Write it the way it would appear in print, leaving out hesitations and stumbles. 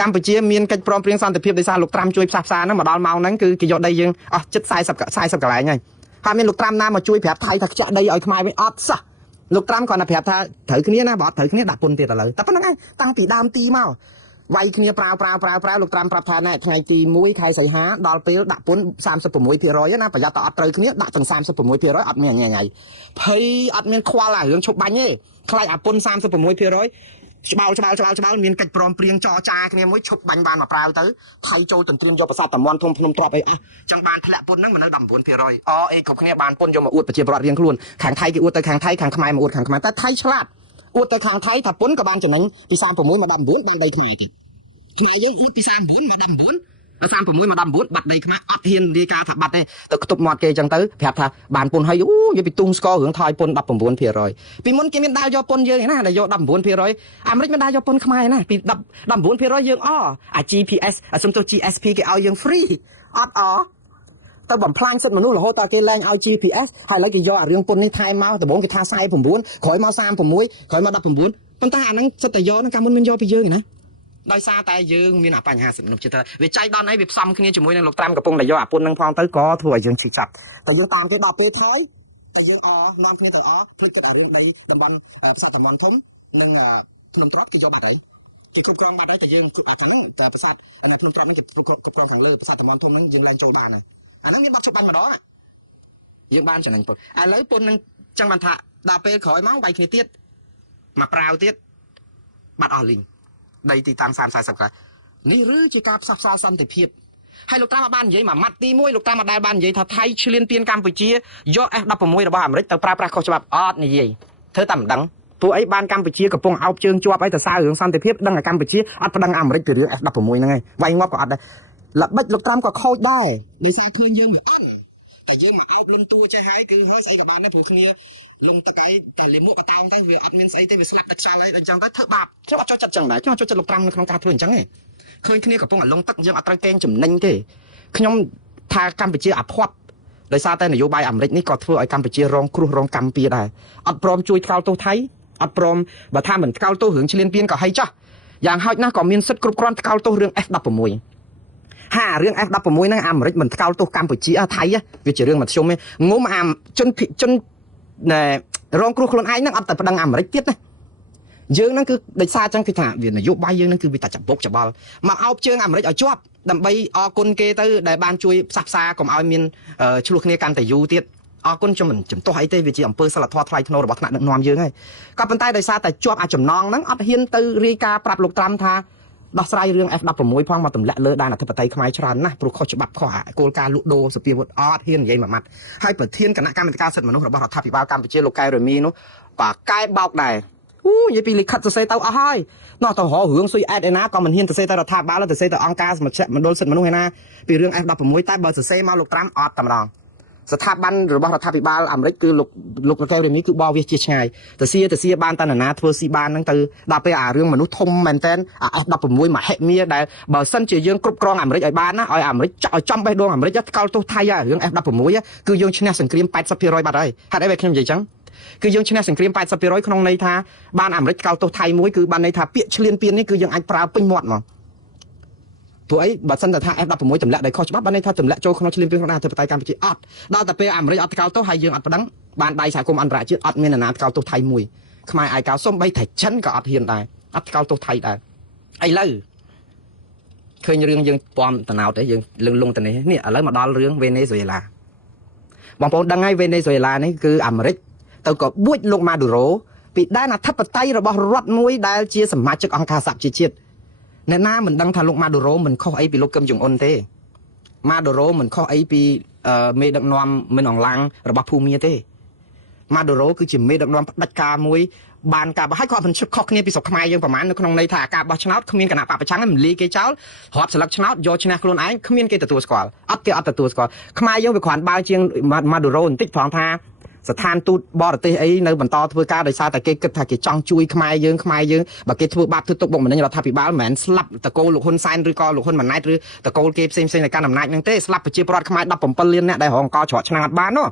កម្ពុជាមានកិច្ចព្រមព្រៀងសន្តិភាពដោយសារលោកត្រាំជួយផ្សះផ្សាហ្នឹងមកដល់ម៉ោងហ្នឹងគឺគេយកដីយើងអស់ជិត40កន្លែងហើយហើយមានលោកត្រាំណាមកជួយប្រាប់ថៃថាខ្ចាក់ដីឲ្យខ្មែរវិញអត់សោះលោកត្រាំគាត់តែប្រាប់ថាត្រូវគ្នាណាបើអត់ត្រូវគ្នាដាក់ពន្ធទៀតឥឡូវតែប៉ុណ្្នឹងឯងតាំងពីដើមទីមកវាយគ្នាប្រាវលោកត្រាំប្រាប់ថាណែថ្ងៃទី1ខែសីហាដល់ពេលដាក់ពន្ធ 36% ណាប្រយ័ត្នតែអត់ត្រូវគ្នាដាក់ទាំង 36% អត់មានអញ្ញៃភ័យអត់មានខ្វល់អារឿងឈប់បាញ់ទេខ្លាចអាពន្ធ 36% ច្បាល់មានកិច្ចព្រមព្រៀងចរចាគ្នាមួយឈប់បាញ់បានមកប្រាវទៅថៃចូលទន្ទ្រានយកប្រាសាទតាមាន់ធំភ្នំទ្របអីអស់ចឹងបានធ្លាក់ពន្ធហ្នឹងមកនៅ 19% អេគ្រប់គ្នាបានពន្ធយកមកអួតប្រជាពលរដ្ឋរៀងខ្លួនខាងថៃគេអួតទៅខាងថៃខាងខ្មែរមកអួតខាងខ្មែរតែថៃឆ្លាតអួតទៅខាងថៃថាពន្ធក៏បានចំណេញពី36មក19បានដីខ្មែរទៀតខ្មែរយើងអួតពី39មក19 36មក19បាត់ដីខ្មែរអត់ហ៊ានរាយការណ៍ថាបាត់ទេទៅខ្ទប់មាត់គេចឹងទៅប្រាប់ថាបានពន្ធហើយអូយពីទុងស្គររឿងថយពន្ធ 19% ពីមុនគេមានដើរយកពន្ធយើងឯណាដែលយក 19% អាមេរិកមានដើរយកពន្ធខ្មែរណាពី 19% យើងអា GPS សុំទោះ GSP គេឲ្យយើង free អត់ទៅបំផ្លាញសិទ្ធិមនុស្សរហូតដល់គេលែងឲ្យ GPS ហើយឥឡូវគេយកអារឿងពន្ធនេះថែមមកដំបូងគេថា49ក្រោយមក36ក្រោយមក19ប៉ុន្តែអាហ្នឹងសិតតែយកហ្នឹងកាលមុនមានយកពីយើងឯណាដោយសារតែយើងមានអាបញ្ហាសិទ្ធិមនុស្សចិត្តវាចៃដន្យអីវាផ្សំគ្នាជាមួយនឹងលោកត្រាំកំពុងតែយកអាពន្ធនឹងផងទៅក៏ធ្វើឲ្យយើងឈឺចាប់តែយើងតាមគេដល់ពេលថយតែយើងនាំគ្នាទៅភ្លេចគិតអារឿងដីតំបន់ប្រាសាទតាមាន់ធំនិងភ្នំទ្របគេយកបាត់ហើយគេគ្រប់គ្រងបាត់ហើយតែយើងអាខាងហ្នឹងតែប្រាសាទភ្នំទ្របហ្នឹងគេគ្រប់គ្រងខាងលើប្រាសាទតាមាន់ធំហ្នឹងយើងឡើងចូលបានហើយអាហ្នឹងមានបាត់ជប់បាញ់ម្ដងយើងបានចំណេញពន្ធឥឡូវពន្ធនឹងចឹងបានថាដល់ពេលក្រោយមកវាយគ្នាទៀតមកប្រាវទៀតបាត់អស់លីងដីទីតាំង30-40 កន្លែងនេះឬជាការផ្សះផ្សាសន្តិភាពហើយលោកត្រាំបាននិយាយមួយម៉ាត់ទី1លោកត្រាំបាននិយាយថាថៃឈ្លានពានកម្ពុជាយក F16 របស់អាមេរិកទៅប្រើប្រាស់ខុសច្បាប់អត់និយាយធ្វើតែមិនដឹងពួកអីបានកម្ពុជាកំពុងអោបជើងជាប់អីទៅសាររឿងសន្តិភាពដឹងតែកម្ពុជាអត់ប្តឹងអាមេរិកពីរឿង F16 ហ្នឹងឯងវាយងាប់ក៏អត់ដែរល្បិចលោកត្រាំក៏ខូចដែរដោយសារឃើញយើងវាអន់តែយើងមកអោបលុនតួចេះហើយគឺហើយស្អីក៏បានដែរព្រោះគ្នាលងទឹកអីតែលាមកកតោងទៅវាអត់មានស្អីទេវាស្លាប់តែខ្យល់អីអញ្ចឹងទៅធ្វើបាបខ្ញុំអត់ចូលចិត្តចឹងដែរខ្ញុំអត់ចូលចិត្តលោកត្រាំនៅក្នុងការធ្វើអញ្ចឹងទេឃើញគ្នាកំពុងតែលងទឹកយើងអត់ត្រូវកេងចំណេញទេខ្ញុំថាកម្ពុជាអភ័ព្វដោយសារតែនយោបាយអាមេរិកនេះក៏ធ្វើឲ្យកម្ពុជារងគ្រោះរងកម្មពៀដែរអត់ព្រមជួយថ្កោលទោសថៃអត់ព្រមបើថាមិនថ្កោលទោសរឿងឈ្លានពានក៏ហីចោះយ៉ាងហោចណាស់ក៏មានសិទ្ធិគ្រប់គ្រាន់ថ្កោលទោសរឿង F16ហារឿង F16 ហ្នឹងអាមេរិកមិនថ្កោលទោសកម្ពុជាថៃវាជារឿងមធ្យមទេងុំអាជនរងគ្រោះខ្លួនឯងហ្នឹងអត់តែប្តឹងអាមេរិកទៀតណាយើងហ្នឹងគឺដោយសារចឹងគឺថាវានយោបាយយើងហ្នឹងគឺវាតែច្បុកច្បល់មកអោបជើងអាមេរិកឲ្យជាប់ដើម្បីអរគុណគេទៅដែលបានជួយផ្សះផ្សាកុំឲ្យមានឆ្លោះគ្នាកាន់តែយូរទៀតអរគុណជំទាស់អីទេវាជាអំពើសិលធម៌ថ្លៃថ្នូររបស់ថ្នាក់ដឹកនាំយើងហើយក៏ប៉ុន្តែដោយសារតែជាប់អាចំណងហ្នឹងអត់ហ៊ានទៅរាយការណ៍ប្រាប់លោកត្រាំថាដោះស្រាយរឿង F16 ផងមកទម្លាក់លើដែនអធិបតេយ្យខ្មែរច្រើនណាស់ព្រោះខុសច្បាប់ខុសគោលការណ៍លក់ដូរសពាវុធអត់ហ៊ាននិយាយមួយម៉ាត់ហើយប្រធានគណៈកម្មាធិការសិទ្ធិមនុស្សរបស់រដ្ឋាភិបាលកម្ពុជាលោកកែរ៉េមីនោះក៏កែបោកដែរនិយាយពីលិខិតសរសេរទៅអស់ហើយនោះទៅរករឿងស៊ុយអេតឯណាក៏មិនហ៊ានសរសេរទៅរដ្ឋាភិបាលទៅសរសេរទៅអង្គការមណ្ឌលសិទ្ធិមនុស្សឯណាពីរឿង F16 តែបើសរសេរមកលោកត្រាំអត់តែម្ដងស្ថាប័នរបស់រដ្ឋាភិបាលអាមេរិកគឺលោកកែរ៉េមីគឺបោះវាជាឆ្ងាយទៅសៀបានតណ្ណាធ្វើស៊ីបានហ្នឹងទៅដល់ពេលអារឿងមនុស្សធំមែនតែនអា F16 មហិមាដែលបើសិនជាយើងគ្រប់គ្រងអាមេរិកឲ្យបានណាឲ្យអាមេរិកចាក់ឲ្យចំបេះដូងអាមេរិកថ្កោលទោសថៃរឿង F16 គឺយើងឈ្នះសង្គ្រាម 80% បាត់ហើយហេតុអីបើខ្ញុំនិយាយចឹងគឺយើងឈ្នះសង្គ្រាម 80% ក្នុងន័យថាបានអាមេរិកថ្កោលទោសថៃមួយគឺបានន័យថាពាក្យឈ្លានពាននេះគឺយើងអាចប្រើពេញមាត់មកព្រោះអីបើសិនតែថា F16 ទម្លាក់ដោយខុសច្បាប់បានន័យថាទម្លាក់ចូលក្នុងឈ្លានពានក្នុងអធិបតេយ្យកម្ពុជាអត់ដល់តែពេលអាមេរិកអត់ថ្កោលទោសហើយយើងអត់ប្តឹងបានដៃសហគមន៍អន្តរជាតិអត់មានអ្នកណាថ្កោលទោសថៃមួយខ្មែរអាយកោសុំបីតែចិនក៏អត់ហ៊ានដែរអត់ថ្កោលទោសថៃដែរឥឡូវឃើញរឿងយើងពំតណោតទេយើងលងទៅនេះឥឡូវមកដល់រឿងវេណេស៊ុយអេឡាបងប្អូនដឹងហើយវេណេស៊ុយអេឡានេះគឺអាមេរិកទៅក៏បួចលោកម៉ាដូរ៉ូពីដែនអធិបតេយ្យរបស់រដ្ឋមួយដែលជាសមាជិកអង្គការសហជីវជាតិអ្នកណាមិនដឹងថាលោកម៉ាដូរ៉ូមិនខុសអីពីលោកកឹមចុងអ៊ុនទេម៉ាដូរ៉ូមិនខុសអីពីមេដឹកនាំមិនអង្លាំងរបស់ភូមាទេម៉ាដូរ៉ូគឺជាមេដឹកនាំផ្ដាច់ការមួយបានការបោះហើយគាត់មិនខុសគ្នាពីស្រុកខ្មែរយើងប្រហែលនៅក្នុងន័យថាការបោះឆ្នោតគ្មានគណៈបកប្រឆាំងមិនលីគេចោលរាប់ស្លឹកឆ្នោតយកឈ្នះខ្លួនឯងគ្មានគេទទួលស្គាល់អត់ទទួលស្គាល់ខ្មែរយើងវាគ្រាន់បើជាងម៉ាដូរ៉ូបន្តិចផងថាស្ថានទូតបរទេសអីនៅបន្តធ្វើការដោយសារតែគេគិតថាគេចង់ជួយខ្មែរយើងបើគេធ្វើបាបធ្វើទុកបុកម្នេញរដ្ឋាភិបាលមិនមែនស្លាប់តកូលលោកហ៊ុនសែនឬក៏លោកហ៊ុនម៉ាណែតឬតកូលគេផ្សេងៗនៃការអំណាចហ្នឹងទេស្លាប់ប្រជាពលរដ្ឋខ្មែរ17លានអ្នកដែលរងកច្រកឆ្នាំងអត់បាននោះ